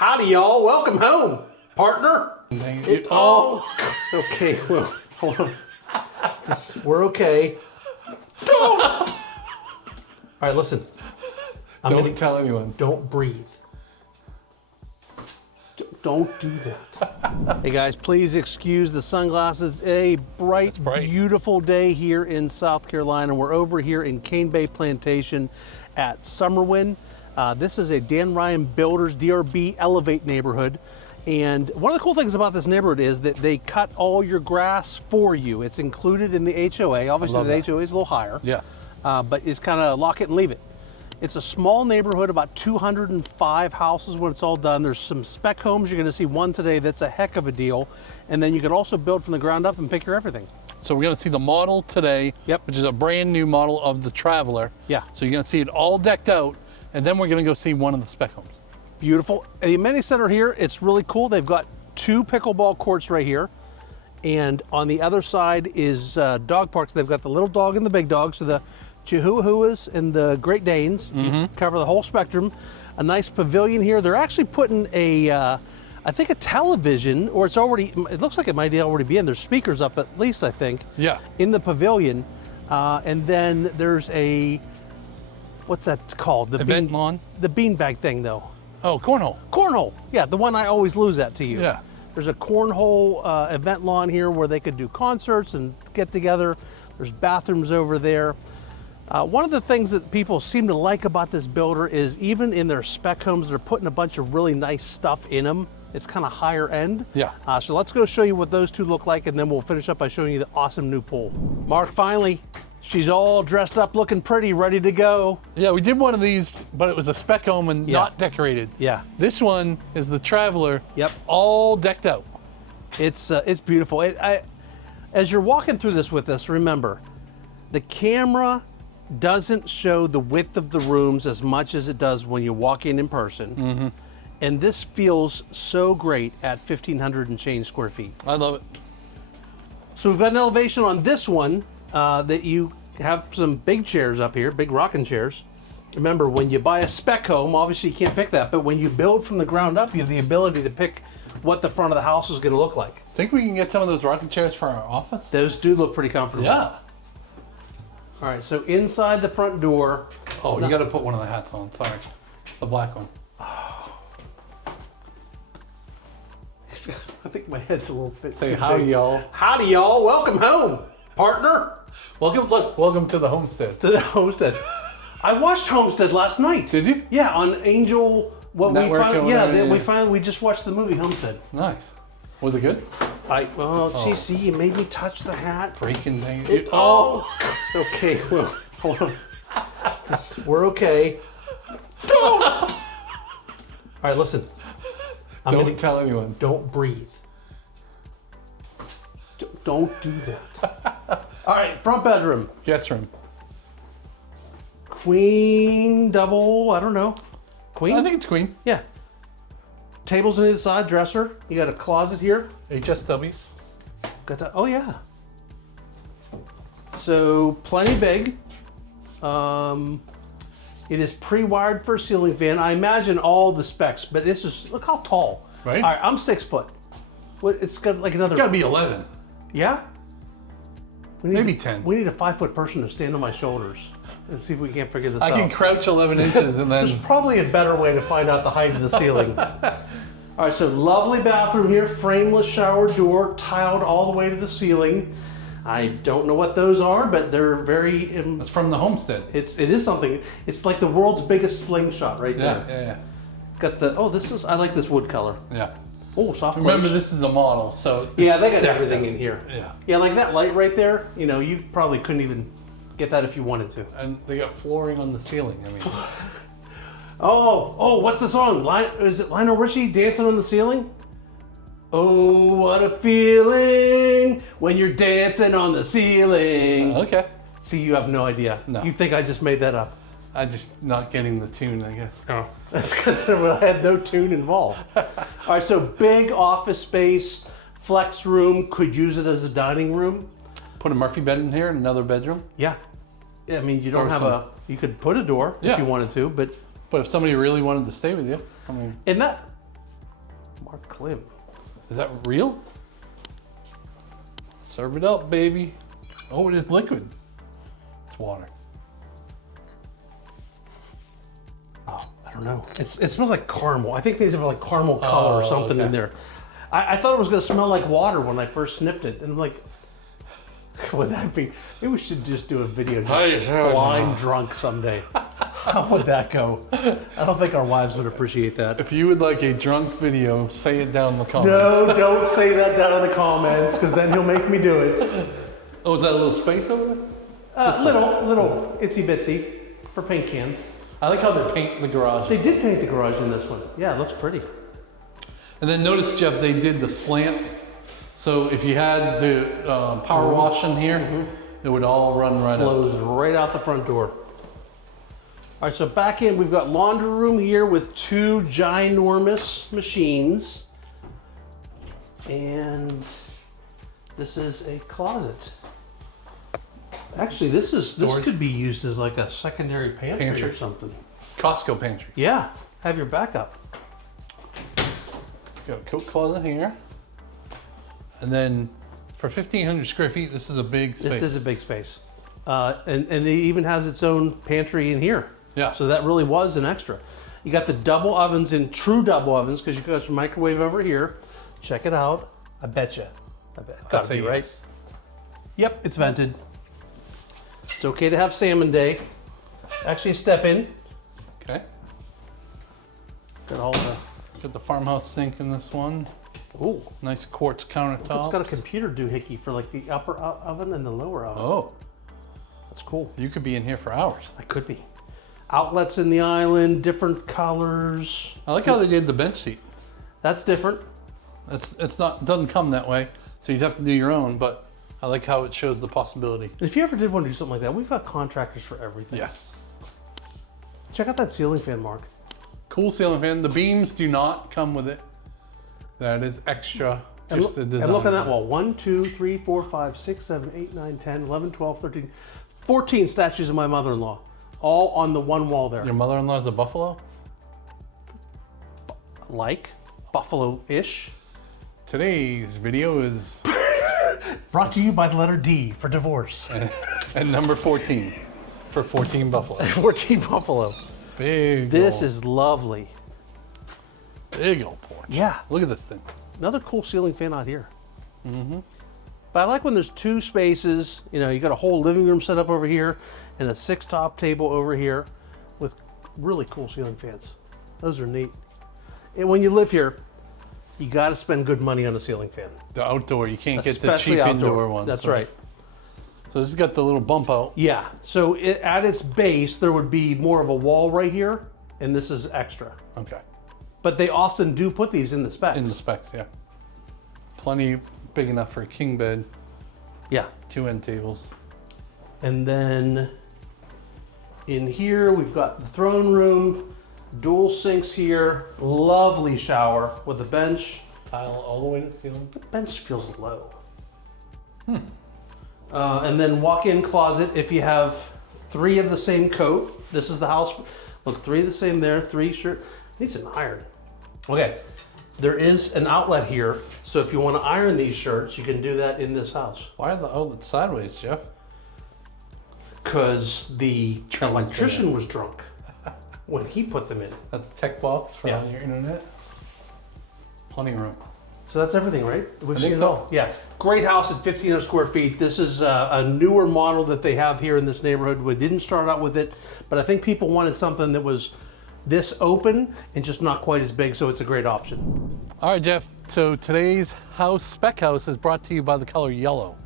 Howdy, y'all. Welcome home, partner. Okay. Well, hold on. We're okay. All right, listen. Don't tell anyone. Don't breathe. Don't do that. Hey guys, please excuse the sunglasses. A bright, beautiful day here in South Carolina. We're over here in Cane Bay Plantation at Summerwind. This is a Dan Ryan Builders DRB Elevate neighborhood. And one of the cool things about this neighborhood is that they cut all your grass for you. It's included in the HOA. Obviously the HOA is a little higher. Yeah. But it's kind of lock it and leave it. It's a small neighborhood, about 205 houses when it's all done. There's some spec homes. You're going to see one today that's a heck of a deal. And then you can also build from the ground up and pick your everything. So we're going to see the model today, which is a brand new model of the Traveler. Yeah. So you're going to see it all decked out, and then we're going to go see one of the spec homes. Beautiful. The amenity center here, it's really cool. They've got 2 pickleball courts right here. And on the other side is dog parks. They've got the little dog and the big dog. So the Chihuahuas and the Great Danes cover the whole spectrum. A nice pavilion here. They're actually putting I think a television, or it looks like it might already be in. There's speakers up at least, I think, in the pavilion. And then there's what's that called? The event lawn? The beanbag thing though. Oh, cornhole. Cornhole, yeah, the one I always lose at to you. Yeah. There's a cornhole event lawn here where they could do concerts and get together. There's bathrooms over there. One of the things that people seem to like about this builder is even in their spec homes, they're putting a bunch of really nice stuff in them. It's kind of higher end. Yeah. So let's go show you what those two look like, and then we'll finish up by showing you the awesome new pool. Mark, finally, she's all dressed up, looking pretty, ready to go. Yeah, we did one of these, but it was a spec home and not decorated. Yeah. This one is the Traveler. Yep. All decked out. It's beautiful. As you're walking through this with us, remember, the camera doesn't show the width of the rooms as much as it does when you walk in person. And this feels so great at 1,500 and change square feet. I love it. So we've got an elevation on this one that you have some big chairs up here, big rocking chairs. Remember, when you buy a spec home, obviously you can't pick that, but when you build from the ground up, you have the ability to pick what the front of the house is going to look like. Think we can get some of those rocking chairs for our office? Those do look pretty comfortable. Yeah. All right, so inside the front door. Oh, you got to put one of the hats on. Sorry, the black one. I think my head's a little bit. Say howdy, y'all. Howdy, y'all. Welcome home, partner. Welcome to the homestead. To the homestead. I watched Homestead last night. Did you? Yeah, on Angel. We just watched the movie Homestead. Nice. Was it good? See, you made me touch the hat. Breaking things. Okay. Well, hold on. We're okay. All right, listen. Don't tell anyone. Don't breathe. Don't do that. All right, front bedroom. Guest room. Queen, double, I don't know. Queen? I think it's queen. Yeah. Tables on either side, dresser. You got a closet here. HSW. Oh yeah. So plenty big. It is pre-wired for a ceiling fan. I imagine all the specs, but this is, look how tall. Right. All right, I'm 6 foot. It's got like another. It's got to be 11. Yeah. Maybe 10. We need a 5 foot person to stand on my shoulders and see if we can't figure this out. I can crouch 11 inches and then. There's probably a better way to find out the height of the ceiling. All right, so lovely bathroom here, frameless shower door, tiled all the way to the ceiling. I don't know what those are, but they're very. It's from the homestead. It is something. It's like the world's biggest slingshot right there. Yeah. Got I like this wood color. Yeah. Oh, soft close. Remember, this is a model, so. Yeah, they got everything in here. Yeah. Yeah, like that light right there. You know, you probably couldn't even get that if you wanted to. And they got flooring on the ceiling. I mean. Oh, what's the song? Is it Lionel Richie, Dancing on the Ceiling? Oh, what a feeling when you're dancing on the ceiling. Okay. See, you have no idea. No. You think I just made that up. I'm just not getting the tune, I guess. Oh. That's because I had no tune involved. All right, so big office space, flex room, could use it as a dining room. Put a Murphy bed in here, another bedroom. Yeah. I mean, you don't have you could put a door if you wanted to, but if somebody really wanted to stay with you, I mean. And Mark Klim. Is that real? Serve it up, baby. Oh, it is liquid. It's water. Oh, I don't know. It smells like caramel. I think these have like caramel color or something in there. I thought it was going to smell like water when I first sniffed it. And I'm like, would that be? Maybe we should just do a video just blind drunk someday. How would that go? I don't think our wives would appreciate that. If you would like a drunk video, say it down in the comments. No, don't say that down in the comments, because then he'll make me do it. Oh, is that a little space over there? Little itsy bitsy for paint cans. I like how they paint the garage. They did paint the garage in this one. Yeah, it looks pretty. And then notice, Jeff, they did the slant. So if you had the power wash in here, it would all run right Flows right out the front door. All right, so back in, we've got laundry room here with 2 ginormous machines. And this is a closet. Actually, this could be used as like a secondary pantry or something. Costco pantry. Yeah, have your backup. Got a coat closet here. And then for 1,500 square feet, this is a big space. This is a big space. And it even has its own pantry in here. Yeah. So that really was an extra. You got the double ovens in true double ovens, because you got your microwave over here. Check it out. I bet. Gotta be right. Yes. Yep, it's vented. It's okay to have salmon day. Actually, step in. Okay. Got all the. Got the farmhouse sink in this one. Ooh. Nice quartz countertops. It's got a computer doohickey for like the upper oven and the lower oven. Oh. That's cool. You could be in here for hours. I could be. Outlets in the island, different colors. I like how they did the bench seat. That's different. Doesn't come that way, so you'd have to do your own, but I like how it shows the possibility. And if you ever did want to do something like that, we've got contractors for everything. Yes. Check out that ceiling fan, Mark. Cool ceiling fan. The beams do not come with it. That is extra. Just the design. And look at that wall. 1, 2, 3, 4, 5, 6, 7, 8, 9, 10, 11, 12, 13, 14 statues of my mother-in-law. All on the one wall there. Your mother-in-law is a buffalo? Like buffalo-ish. Today's video is brought to you by the letter D for divorce. and number 14 for 14 buffalo. 14 buffalo. Big. This is lovely. Big old porch. Yeah. Look at this thing. Another cool ceiling fan out here. But I like when there's 2 spaces. You know, you got a whole living room set up over here and a 6-top table over here with really cool ceiling fans. Those are neat. And when you live here, you got to spend good money on a ceiling fan. The outdoor, you can't get the Especially cheap outdoor. indoor ones. That's right. So this has got the little bump out. Yeah. So at its base, there would be more of a wall right here, and this is extra. Okay. But they often do put these in the specs. In the specs, yeah. Plenty big enough for a king bed. Yeah. 2 end tables. And then in here, we've got the throne room, dual sinks here, lovely shower with a bench. Tile all the way to the ceiling. The bench feels low. And then walk-in closet if you have 3 of the same coat. This is the house. Look, 3 of the same there, 3 shirt. Needs an iron. Okay, there is an outlet here. So if you want to iron these shirts, you can do that in this house. Why are the outlets sideways, Jeff? Because the electrician was drunk when he put them in. That's the tech box from your internet. Plenty of room. So that's everything, right? We've I think seen it so. all. Yeah. Great house at 1,500 square feet. This is a newer model that they have here in this neighborhood. We didn't start out with it, but I think people wanted something that was this open and just not quite as big, so it's a great option. All right, Jeff. So today's house, Spec House, is brought to you by the color yellow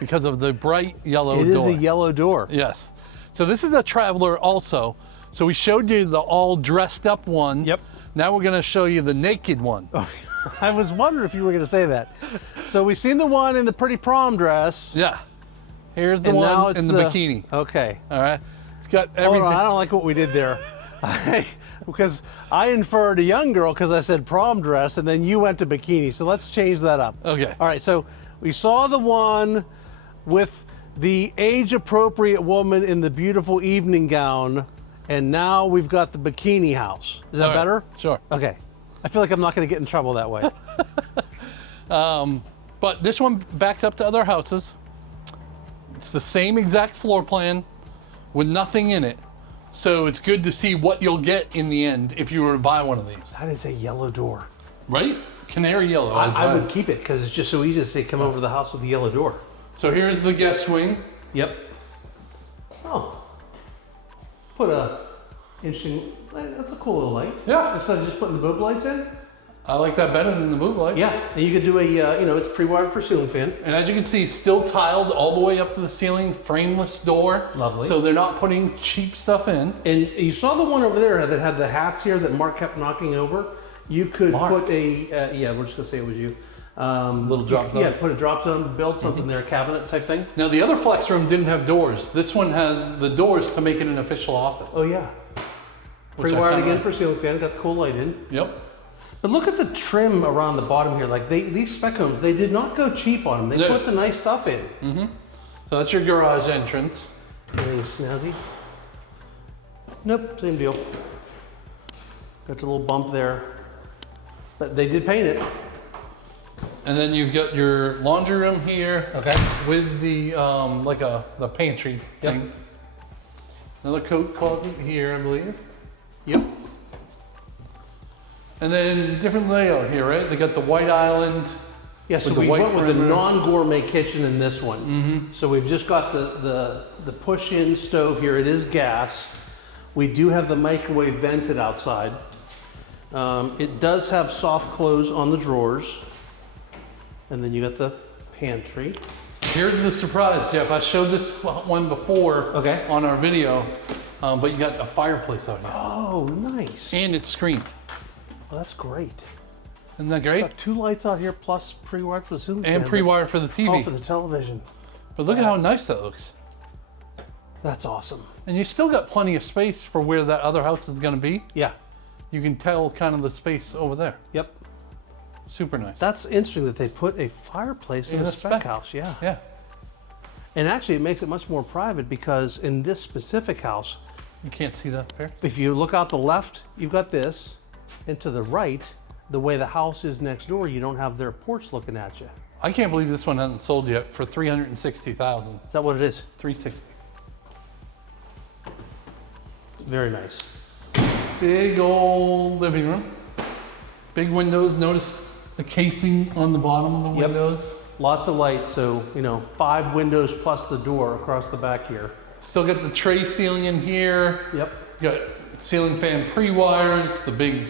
because of the bright yellow door. It is a yellow door. Yes. So this is a Traveler also. So we showed you the all dressed up one. Yep. Now we're going to show you the naked one. I was wondering if you were going to say that. So we've seen the one in the pretty prom dress. Yeah. Here's the And now one it's in the bikini. Okay. All right. It's got Hold everything. on, I don't like what we did there. Because I inferred a young girl because I said prom dress, and then you went to bikini. So let's change that up. Okay. All right, so we saw the one with the age-appropriate woman in the beautiful evening gown, and now we've got the bikini house. Is that All right, better? Sure. Okay. I feel like I'm not going to get in trouble that way. But this one backs up to other houses. It's the same exact floor plan with nothing in it. So it's good to see what you'll get in the end if you were to buy one of these. That is a yellow door. Right? Canary yellow. I would keep it because it's just so easy to say come over the house with the yellow door. So here's the guest wing. Yep. Oh. Put a interesting, that's a cool little light. Yeah. Instead of just putting the boob lights in. I like that better than the boob light. Yeah, and you could do a, it's pre-wired for ceiling fan. And as you can see, still tiled all the way up to the ceiling, frameless door. Lovely. So they're not putting cheap stuff in. And you saw the one over there that had the hats here that Mark kept knocking over. You could put a, we're just gonna say it was you. Little drop zone. Yeah, put a drop zone, build something there, cabinet type thing. Now the other flex room didn't have doors. This one has the doors to make it an official office. Oh yeah. Pre-wired again for ceiling fan, got the cool light in. Yep. But look at the trim around the bottom here. Like these spec homes, they did not go cheap on them. They put the nice stuff in. Mm-hmm. So that's your garage entrance. Anything snazzy? Nope, same deal. Got a little bump there. But they did paint it. And then you've got your laundry room here. Okay. With the the pantry thing. Another coat closet here, I believe. Yep. And then different layout here, right? They got the white island. Yeah, so with the we white went with the perimeter. non-gourmet kitchen in this one. Mm-hmm. So we've just got the push-in stove here. It is gas. We do have the microwave vented outside. It does have soft close on the drawers. And then you got the pantry. Here's the surprise, Jeff. I showed this one before on our video, but you got a fireplace out here. Oh, nice. And it's screened. Oh, that's great. Isn't that great? Got 2 lights out here plus pre-wired for the ceiling fan. And pre-wired for the TV. Oh, for the television. But look at how nice that looks. That's awesome. And you still got plenty of space for where that other house is going to be. Yeah. You can tell kind of the space over there. Yep. Super nice. That's interesting that they put a fireplace in a spec house. Yeah. Yeah. And actually, it makes it much more private because in this specific house, You can't see that there? if you look out the left, you've got this, and to the right, the way the house is next door, you don't have their porch looking at you. I can't believe this one hasn't sold yet for $360,000. Is that what it is? $360,000. Very nice. Big old living room. Big windows. Notice the casing on the bottom of the Yep. windows. Lots of light, so 5 windows plus the door across the back here. Still got the tray ceiling in here. Yep. Got ceiling fan pre-wires, the big,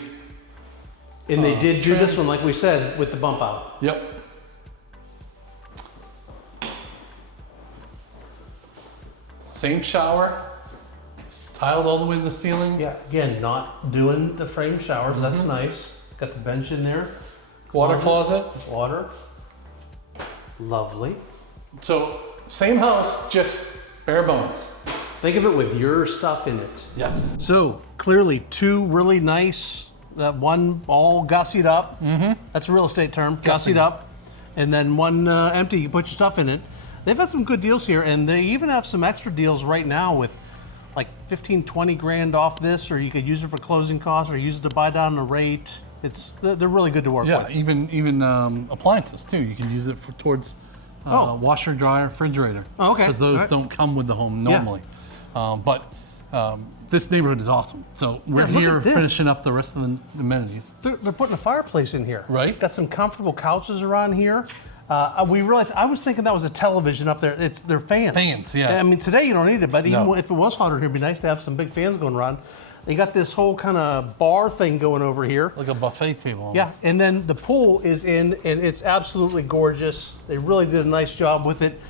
And they did do this trim. one, like we said, with the bump out. yep. Same shower. It's tiled all the way to the ceiling. Yeah, again, not doing the frame showers. That's nice. Got the bench in there. Water closet. Water. Lovely. So same house, just bare bones. Think of it with your stuff in it. Yes. So clearly 2 really nice, one all gussied up. That's a real estate term, gussied up. And then one empty, you put your stuff in it. They've had some good deals here, and they even have some extra deals right now with like 15, 20 grand off this, or you could use it for closing costs or use it to buy down the rate. They're really good to work Yeah, with. even appliances too. You can use it towards washer, dryer, refrigerator. Oh, okay. Because those All right. don't come with the home Yeah. normally. But this neighborhood is awesome. So we're Yeah, look here at this. finishing up the rest of the amenities. They're putting a fireplace in here. Right. Got some comfortable couches around here. We realized, I was thinking that was a television up there. They're fans. Fans, yes. I mean, today you don't need it, but even No. if it was hotter here, it'd be nice to have some big fans going around. They got this whole kind of bar thing going over here. Like a buffet table. Almost. Yeah, and then the pool is in, and it's absolutely gorgeous. They really did a nice job with it.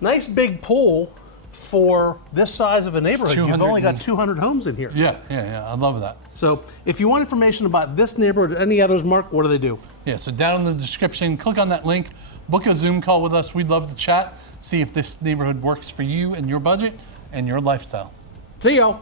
Nice big pool for this size of a neighborhood. You've only got 200 homes in here. Yeah. I love that. So if you want information about this neighborhood or any others, Mark, what do they do? Yeah, so down in the description, click on that link, book a Zoom call with us. We'd love to chat, see if this neighborhood works for you and your budget and your lifestyle. See y'all.